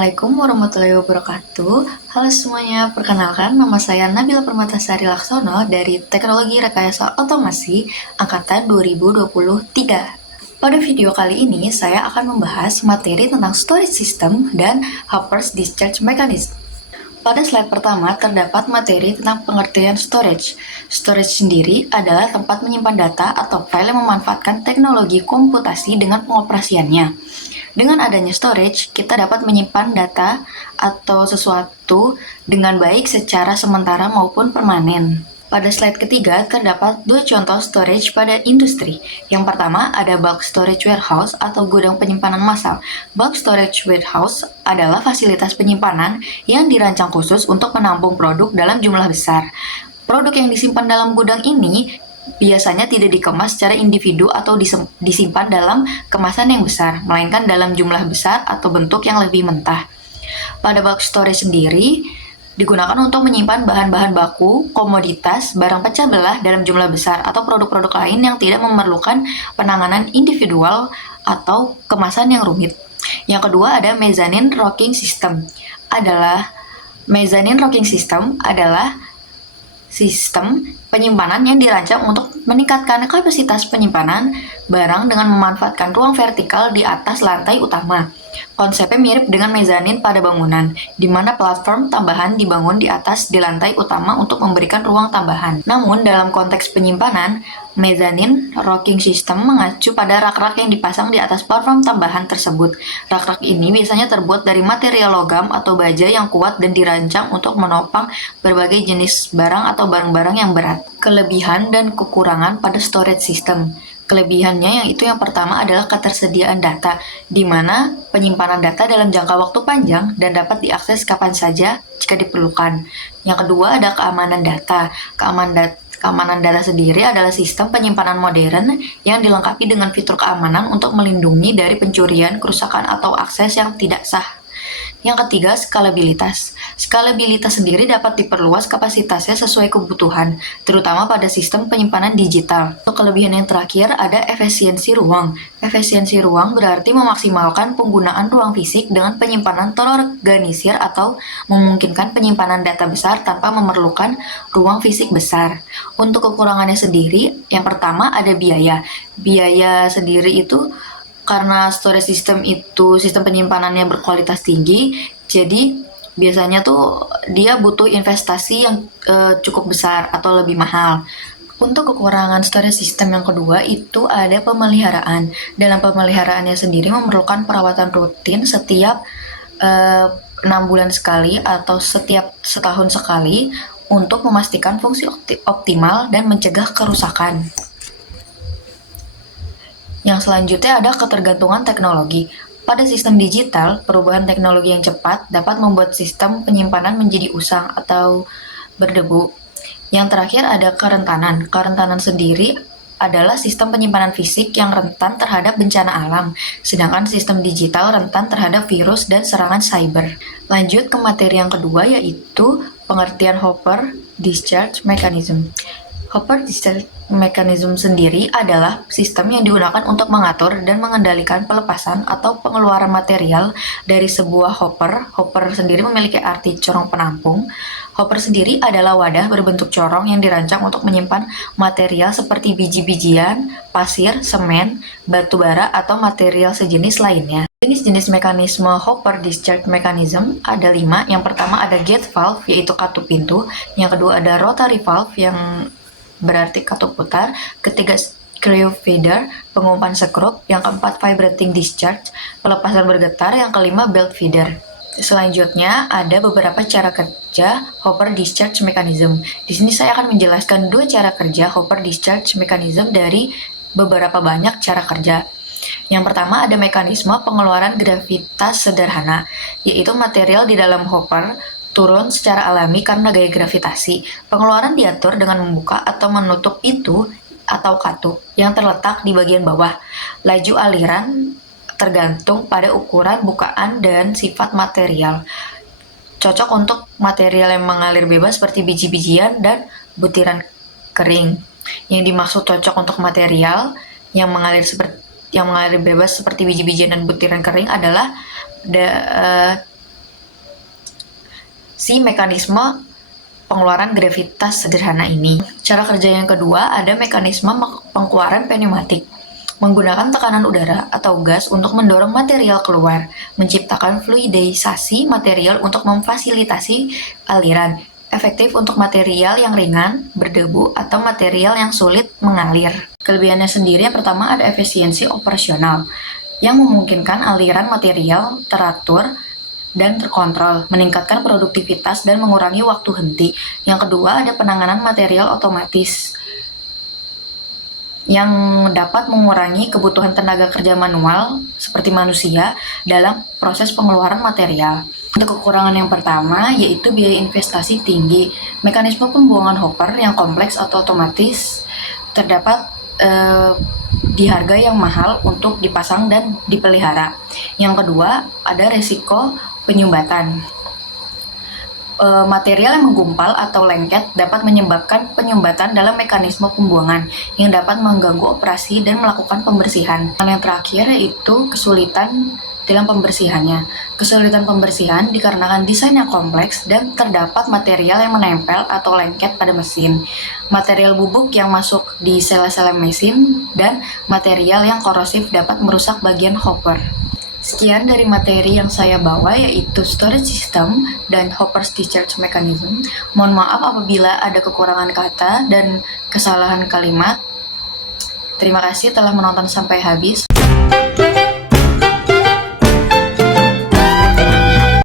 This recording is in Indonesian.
Assalamualaikum warahmatullahi wabarakatuh. Halo semuanya, perkenalkan nama saya Nabila Permatasari Laksono dari Teknologi Rekayasa Otomasi Angkatan 2023. Pada video kali ini, saya akan membahas materi tentang storage system dan Hopper's discharge mechanism. Pada slide pertama terdapat materi tentang pengertian storage. Storage sendiri adalah tempat menyimpan data atau file yang memanfaatkan teknologi komputasi dengan pengoperasiannya. Dengan adanya storage, kita dapat menyimpan data atau sesuatu dengan baik secara sementara maupun permanen. Pada slide ketiga, terdapat dua contoh storage pada industri. Yang pertama, ada bulk storage warehouse atau gudang penyimpanan massal. Bulk storage warehouse adalah fasilitas penyimpanan yang dirancang khusus untuk menampung produk dalam jumlah besar. Produk yang disimpan dalam gudang ini biasanya tidak dikemas secara individu atau disimpan dalam kemasan yang besar, melainkan dalam jumlah besar atau bentuk yang lebih mentah. Pada bulk storage sendiri, digunakan untuk menyimpan bahan-bahan baku, komoditas, barang pecah belah dalam jumlah besar, atau produk-produk lain yang tidak memerlukan penanganan individual atau kemasan yang rumit. Yang kedua ada mezzanine racking system. Mezzanine racking system adalah sistem penyimpanan yang dirancang untuk meningkatkan kapasitas penyimpanan barang dengan memanfaatkan ruang vertikal di atas lantai utama. Konsepnya mirip dengan mezanin pada bangunan, di mana platform tambahan dibangun di atas di lantai utama untuk memberikan ruang tambahan. Namun, dalam konteks penyimpanan, mezanin racking system mengacu pada rak-rak yang dipasang di atas platform tambahan tersebut. Rak-rak ini biasanya terbuat dari material logam atau baja yang kuat dan dirancang untuk menopang berbagai jenis barang atau barang-barang yang berat. Kelebihan dan kekurangan pada storage system. Kelebihannya yang pertama adalah ketersediaan data, di mana penyimpanan data dalam jangka waktu panjang dan dapat diakses kapan saja jika diperlukan. Yang kedua ada keamanan data. Keamanan data sendiri adalah sistem penyimpanan modern yang dilengkapi dengan fitur keamanan untuk melindungi dari pencurian, kerusakan, atau akses yang tidak sah. Yang ketiga, skalabilitas. Skalabilitas sendiri dapat diperluas kapasitasnya sesuai kebutuhan, terutama pada sistem penyimpanan digital. Untuk kelebihan yang terakhir, ada efisiensi ruang. Efisiensi ruang berarti memaksimalkan penggunaan ruang fisik dengan penyimpanan terorganisir atau memungkinkan penyimpanan data besar tanpa memerlukan ruang fisik besar. Untuk kekurangannya sendiri, yang pertama ada biaya. Biaya sendiri itu karena storage system itu sistem penyimpanannya berkualitas tinggi, jadi biasanya tuh dia butuh investasi yang cukup besar atau lebih mahal. Untuk kekurangan storage system yang kedua itu ada pemeliharaan. Dalam pemeliharaannya sendiri memerlukan perawatan rutin setiap 6 bulan sekali atau setiap setahun sekali untuk memastikan fungsi optimal dan mencegah kerusakan. Yang selanjutnya ada ketergantungan teknologi. Pada sistem digital, perubahan teknologi yang cepat dapat membuat sistem penyimpanan menjadi usang atau berdebu. Yang terakhir ada kerentanan. Kerentanan sendiri adalah sistem penyimpanan fisik yang rentan terhadap bencana alam, sedangkan sistem digital rentan terhadap virus dan serangan cyber. Lanjut ke materi yang kedua yaitu pengertian Hopper discharge mechanism. Hopper discharge mechanism sendiri adalah sistem yang digunakan untuk mengatur dan mengendalikan pelepasan atau pengeluaran material dari sebuah hopper. Hopper sendiri memiliki arti corong penampung. Hopper sendiri adalah wadah berbentuk corong yang dirancang untuk menyimpan material seperti biji-bijian, pasir, semen, batu bara, atau material sejenis lainnya. Jenis-jenis mekanisme Hopper discharge mechanism ada 5. Yang pertama ada gate valve, yaitu katup pintu. Yang kedua ada rotary valve, yang berarti katup putar. Ketiga, screw feeder, pengumpan sekrup. Yang keempat, vibrating discharge, pelepasan bergetar. Yang kelima, belt feeder. Selanjutnya, ada beberapa cara kerja Hopper discharge mechanism. Di sini saya akan menjelaskan 2 cara kerja Hopper discharge mechanism dari beberapa banyak cara kerja. Yang pertama ada mekanisme pengeluaran gravitas sederhana, yaitu material di dalam hopper turun secara alami karena gaya gravitasi. Pengeluaran diatur dengan membuka atau menutup pintu atau katup yang terletak di bagian bawah. Laju aliran tergantung pada ukuran bukaan dan sifat material. Cocok untuk material yang mengalir bebas seperti biji-bijian dan butiran kering. Yang dimaksud cocok untuk material yang mengalir bebas seperti biji-bijian dan butiran kering adalah si mekanisme pengeluaran gravitas sederhana ini. Cara kerja yang kedua ada mekanisme pengeluaran pneumatik. Menggunakan tekanan udara atau gas untuk mendorong material keluar, menciptakan fluidisasi material untuk memfasilitasi aliran, efektif untuk material yang ringan, berdebu, atau material yang sulit mengalir. Kelebihannya sendiri yang pertama ada efisiensi operasional, yang memungkinkan aliran material teratur dan terkontrol, meningkatkan produktivitas dan mengurangi waktu henti. Yang kedua ada penanganan material otomatis, yang dapat mengurangi kebutuhan tenaga kerja manual seperti manusia dalam proses pengeluaran material. Untuk kekurangan yang pertama yaitu biaya investasi tinggi. Mekanisme pembuangan hopper yang kompleks atau otomatis terdapat di harga yang mahal untuk dipasang dan dipelihara. Yang kedua ada resiko penyumbatan. Material yang menggumpal atau lengket dapat menyebabkan penyumbatan dalam mekanisme pembuangan yang dapat mengganggu operasi dan melakukan pembersihan. Yang terakhir yaitu kesulitan dalam pembersihannya. Kesulitan pembersihan dikarenakan desain yang kompleks dan terdapat material yang menempel atau lengket pada mesin, material bubuk yang masuk di sela-sela mesin, dan material yang korosif dapat merusak bagian hopper. Sekian dari materi yang saya bawa yaitu storage system dan hopper's discharge mechanism. Mohon maaf apabila ada kekurangan kata dan kesalahan kalimat. Terima kasih telah menonton sampai habis.